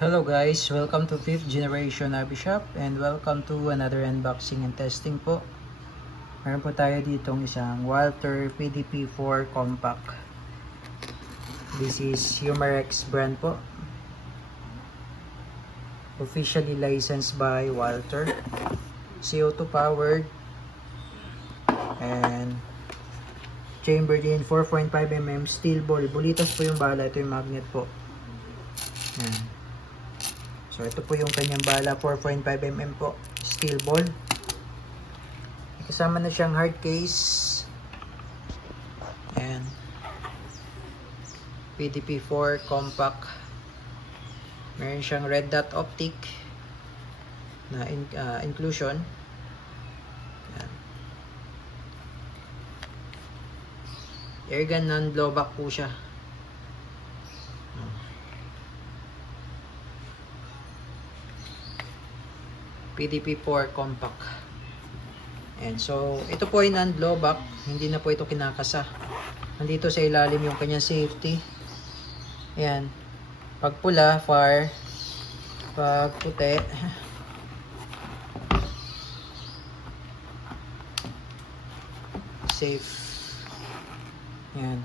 Hello guys, welcome to 5th generation Hobby Shop and welcome to another unboxing and testing po. Meron po tayo ditong isang Walther PDP-4 Compact. This is Humarex brand po. Officially licensed by Walther. CO2 powered and chambered in 4.5mm steel ball. Bulitas po yung bala, ito yung magnet po. Yan. So ito po yung kanyang bala, 4.5mm po, steel ball. Kasama na siyang hard case. And PDP-4 compact. Meron siyang red dot optic na inclusion. Yan. Airgun non-blowback po siya. PDP-4 compact. And so, ito po ay non-blowback. Hindi na po ito kinakasa. Nandito sa ilalim yung kanyang safety. Ayan. Pag pula, fire. Pag puti, safe. Ayan.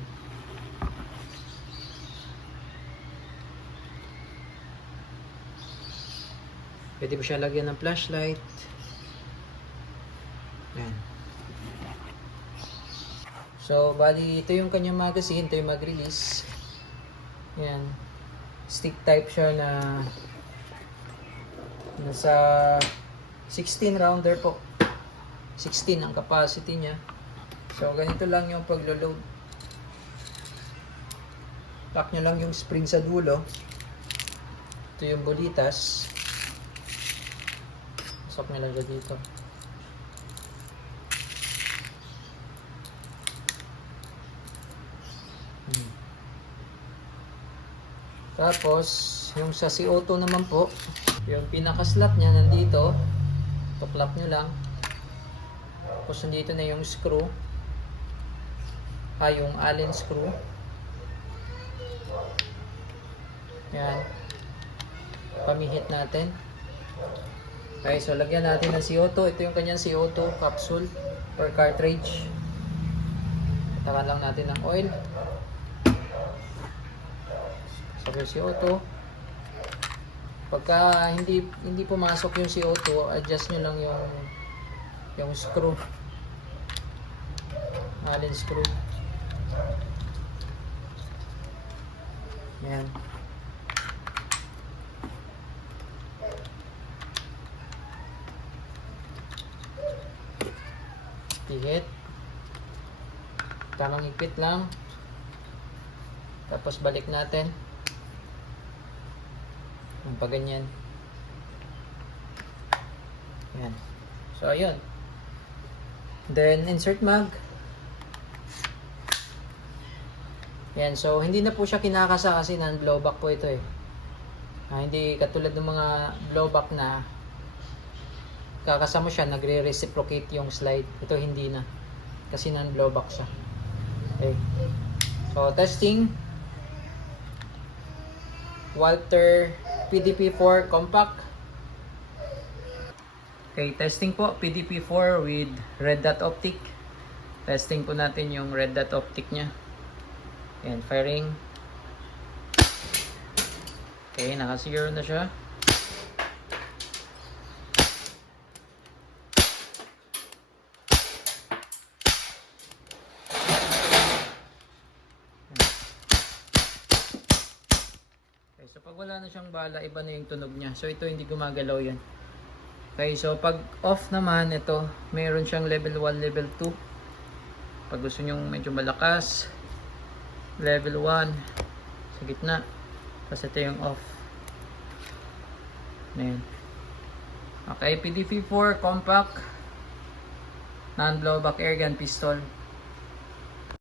Pwede mo siya lagyan ng flashlight. Ayan. So, bali, ito yung kanyang magazine. Ito yung mag-release. Ayan. Stick type siya na nasa 16 rounder po. 16 ang capacity niya. So, ganito lang yung paglo-load. Lock nyo lang yung spring sa dulo. Ito yung bulitas. Pasok nila dito. Tapos, yung sa CO2 naman po, yung pinaka-slot niya nandito. Tuklap nyo lang. Tapos nandito na yung screw. Yung Allen screw. Yan. Pamihit natin. Okay, so lagyan natin ng CO2. Ito yung kanyang CO2 capsule or cartridge. Takan lang natin ng oil. So yung CO2. Pagka hindi pumasok yung CO2, adjust nyo lang yung screw. Allen screw. Yan. Higit. Tamang higpit lang. Tapos balik natin. Yung paganyan. Yan. So, ayun. Then, insert mag. Yan. So, hindi na po siya kinakasa kasi non-blowback po ito eh. Hindi katulad ng mga blowback na kakasa mo siya, nagre-reciprocate yung slide. Ito hindi na. Kasi non-blowback siya. Okay. So, testing. Walther PDP-4 compact. Okay, testing po. PDP-4 with red dot optic. Testing po natin yung red dot optic nya. Ayan, firing. Okay, naka-zero na siya. So pag wala na siyang bala, iba na yung tunog niya. So ito hindi gumagalaw yan. Okay, so pag off naman, ito, mayroon siyang level 1, level 2. Pag gusto nyo medyo malakas, level 1 sa gitna. Tapos ito yung off. Ayan. Okay, PDP-4 compact non-blowback airgun pistol.